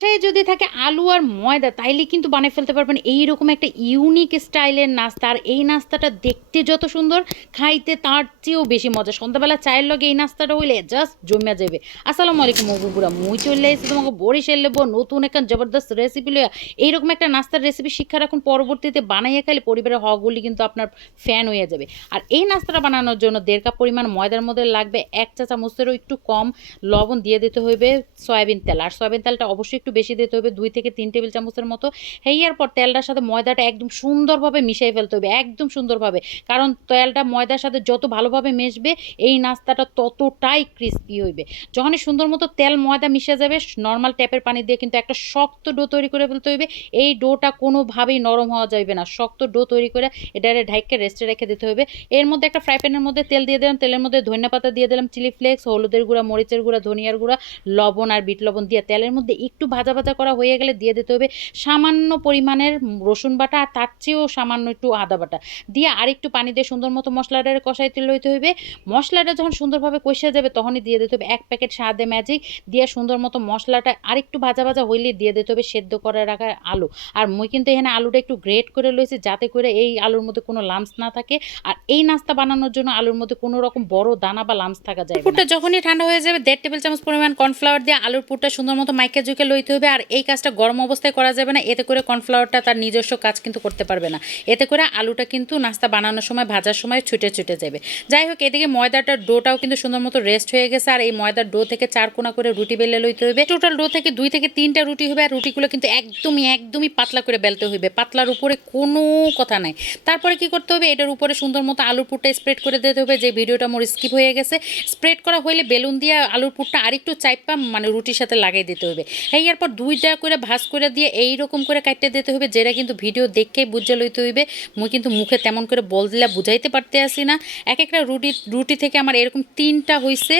বাসায় যদি থাকে আলু আর ময়দা, তাইলে কিন্তু বানিয়ে ফেলতে পারবেন। এইরকম একটা ইউনিক স্টাইলের নাস্তা। আর এই নাস্তাটা দেখতে যত সুন্দর, খাইতে তার চেয়েও বেশি মজা। সন্ধ্যাবেলা চায়ের লগে এই নাস্তাটা হইলে জাস্ট জমে যাবে। আসসালামু আলাইকুম মগুপুরা মুই চলে এসেছি তোমাকে বরিশাল লেবো, নতুন একটা জবরদস্ত রেসিপি লইয়া। এইরকম একটা নাস্তার রেসিপি শিক্ষা রাখুন পরবর্তীতে বানাইয়া খাইলে পরিবারের হকগুলি কিন্তু আপনার ফ্যান হয়ে যাবে। আর এই নাস্তাটা বানানোর জন্য দেড় কাপ পরিমাণ ময়দার মধ্যে লাগবে এক চা চামচেরও একটু কম লবণ দিয়ে দিতে হইবে সয়াবিন তেল। আর সয়াবিন তেলটা অবশ্যই একটু বেশি দিতে হবে, দুই থেকে তিন টেবিল চামচের মতো। হেয়ার পর তেলটার সাথে ময়দাটা একদম সুন্দরভাবে মিশিয়ে ফেলতে হবে, একদম সুন্দরভাবে। কারণ তেলটা ময়দার সাথে যত ভালোভাবে মিশবে, এই নাস্তাটা ততটাই ক্রিস্পি হইবে। যখনই সুন্দর মতো তেল ময়দা মিশে যাবে নর্মাল ট্যাপের পানি দিয়ে কিন্তু একটা শক্ত ডো তৈরি করে ফেলতে হইবে। এই ডোটা কোনোভাবেই নরম হওয়া যাবে না। শক্ত ডো তৈরি করে এটারে ঢাইকে রেস্টে রেখে দিতে হবে এর মধ্যে একটা ফ্রাই প্যানের মধ্যে তেল দিয়ে দিলাম। তেলের মধ্যে ধনিয়া পাতা দিয়ে দিলাম চিলি ফ্লেক্স হলুদের গুঁড়া, মরিচের গুঁড়া, ধনিয়ার গুঁড়া, লবণ আর বিট লবণ দিয়ে তেলের মধ্যে একটু ভাজা ভাজা করা হয়ে গেলে দিয়ে দিতে হবে সামান্য পরিমাণের রসুন বাটা আর তার চেয়েও সামান্য একটু আদা বাটা। দিয়ে আর একটু পানি দিয়ে সুন্দর মতো মশলাটা কষাইতে লইতে হইবে মশলাটা যখন সুন্দরভাবে কষে যাবে তখনই দিয়ে দিতে হবে এক প্যাকেট স্বাদে ম্যাজিক দিয়ে সুন্দর মতো মশলাটা আরেকটু ভাজা ভাজা হইলে দিয়ে দিতে হবে সেদ্ধ করে রাখা আলু। আর মুই কিন্তু এখানে আলুটা একটু গ্রেট করে লইছি যাতে করে এই আলুর মধ্যে কোনো লামস না থাকে। আর এই নাস্তা বানানোর জন্য আলুর মধ্যে কোনো রকম বড় দানা বা লামস থাকা যায় পুরটা যখনই ঠান্ডা হয়ে যাবে, দেড় টেবিল চামচ পরিমাণ কর্নফ্লাওয়ার দিয়ে আলুর পুরটা সুন্দর মতো মাইকে জুকে লইতে হবে আর এই কাজটা গরম অবস্থায় করা যাবে না। এতে করে কর্নফ্লাওয়ারটা তার নিজস্ব কাজ কিন্তু করতে পারবে না। এতে করে আলুটা কিন্তু নাস্তা বানানোর সময়, ভাজার সময় ছুটে ছুটে যাবে। যাই হোক, এদিকে ময়দাটার ডোটাও কিন্তু সুন্দর মতো রেস্ট হয়ে গেছে আর এই ময়দার ডো থেকে চার কোনা করে রুটি বেলে লইতে হবে টোটাল ডো থেকে দুই থেকে তিনটা রুটি হবে আর রুটিগুলো কিন্তু একদমই একদমই পাতলা করে বেলতে হইবে। পাতলার উপরে কোনো কথা নাই। তারপরে কি করতে হবে? এটার উপরে সুন্দর মতো আলুর পুরটা স্প্রেড করে দিতে হবে। যে ভিডিওটা মোর স্কিপ হয়ে গেছে স্প্রেড করা হইলে বেলুন দিয়ে আলুর পুরটা আরেকটু চাইপা মানে রুটির সাথে লাগিয়ে দিতে হবে এই পর দুইটা করে ভাজ করে দিয়ে এই রকম করে কাটতে দিতে হবে, যেটা কিন্তু ভিডিও দেখেই বুঝে লইতে হইবে। মুই কিন্তু মুখে তেমন করে বল দিলা বুঝাইতে পারতে আসি না। এক একটা রুটি রুটি থেকে আমার এরকম তিনটা হইছে।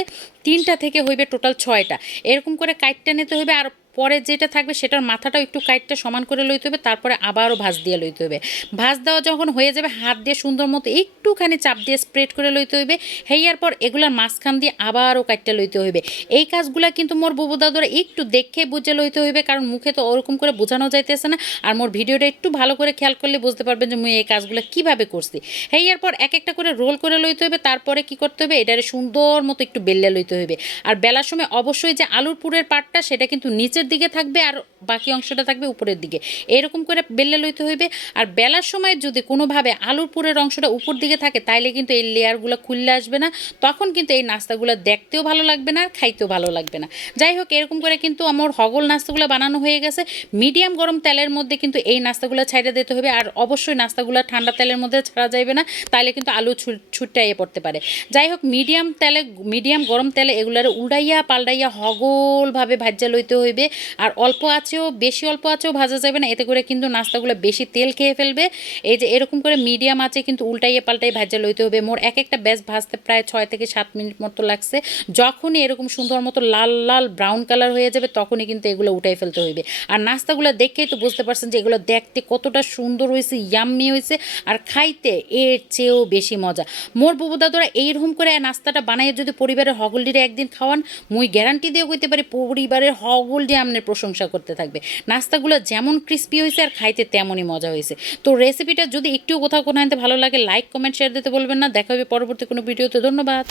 তিনটা থেকে হইবে টোটাল ছয়টা। এরকম করে কাটতে নিতে হবে আর পরে যেটা থাকবে সেটার মাথাটাও একটু কাইটটা সমান করে লইতে হবে তারপরে আবারও ভাজ দিয়ে লইতে হবে ভাজ দেওয়া যখন হয়ে যাবে, হাত দিয়ে সুন্দর মতো একটুখানি চাপ দিয়ে স্প্রেড করে লইতে হইবে হেয়ার পর এগুলার মাঝখান দিয়ে আবারও কাটতে লইতে হইবে। এই কাজগুলা কিন্তু মোর বুবু দাদুরা একটু দেখে বুঝে লইতে হইবে, কারণ মুখে তো ওরকম করে বোঝানো যাইতেছে না। আর মোর ভিডিওটা একটু ভালো করে খেয়াল করলে বুঝতে পারবেন যে মুই এই কাজগুলো কীভাবে করছি। হেয়ার পর এক একটা করে রোল করে লইতে হবে তারপরে কি করতে হবে এটারে সুন্দর মতো একটু বেললে লইতে হইবে। আর বেলার সময় অবশ্যই যে আলুর পুরের পাটটা, সেটা কিন্তু নিচের দিকে থাকবে আর বাকি অংশটা থাকবে উপরের দিকে। এরকম করে বেললে লইতে হইবে। আর বেলার সময় যদি কোনোভাবে আলুর পুরের অংশটা উপর দিকে থাকে, তাইলে কিন্তু এই লেয়ারগুলো খুললে আসবে না। তখন কিন্তু এই নাস্তাগুলো দেখতেও ভালো লাগবে না আর খাইতেও ভালো লাগবে না। যাই হোক, এরকম করে কিন্তু আমার হগল নাস্তাগুলো বানানো হয়ে গেছে। মিডিয়াম গরম তেলের মধ্যে কিন্তু এই নাস্তাগুলো ছাইড়ে দিতে হবে আর অবশ্যই নাস্তাগুলো ঠান্ডা তেলের মধ্যে ছাড়া যাবে না। তাইলে কিন্তু আলু ছুটটাইয়ে পড়তে পারে। যাই হোক মিডিয়াম তেলে, মিডিয়াম গরম তেলে এগুলার উড়াইয়া পাল্টাইয়া হগলভাবে ভাজ্যা লইতে হইবে। আর অল্প আছেও বেশি অল্প আছেও ভাজা যাবে না। এতে করে কিন্তু নাস্তাগুলো বেশি তেল খেয়ে ফেলবে। এই যে এরকম করে মিডিয়াম আছে কিন্তু উল্টাইয়ে পাল্টাই ভাজা লইতে হবে মোর এক একটা ব্যাস ভাজতে প্রায় ছয় থেকে সাত মিনিট মতো লাগছে। যখনই এরকম সুন্দর মতো লাল লাল ব্রাউন কালার হয়ে যাবে, তখনই কিন্তু এগুলো উঠাই ফেলতে হইবে। আর নাস্তাগুলো দেখেই তো বুঝতে পারছেন যে এগুলো দেখতে কতটা সুন্দর হয়েছে ইয়াম্মি হয়েছে আর খাইতে এর চেয়েও বেশি মজা। মোর বুবু দাদুরা এইরকম করে নাস্তাটা বানাইয়ে যদি পরিবারের হগলডিরে একদিন খাওয়ান, মুই গ্যারান্টি দিয়ে কইতে পারি পরিবারের হগলডি আপনার প্রশংসা করতে থাকবে। নাস্তাগুলো যেমন ক্রিস্পি হয়েছে আর খাইতে তেমনই মজা হয়েছে তো রেসিপিটা যদি একটু কোথাও কোনো ভালো লাগে লাইক কমেন্ট শেয়ার দিতে বলবেন না। দেখা হবে পরবর্তী কোনো ভিডিওতে। ধন্যবাদ।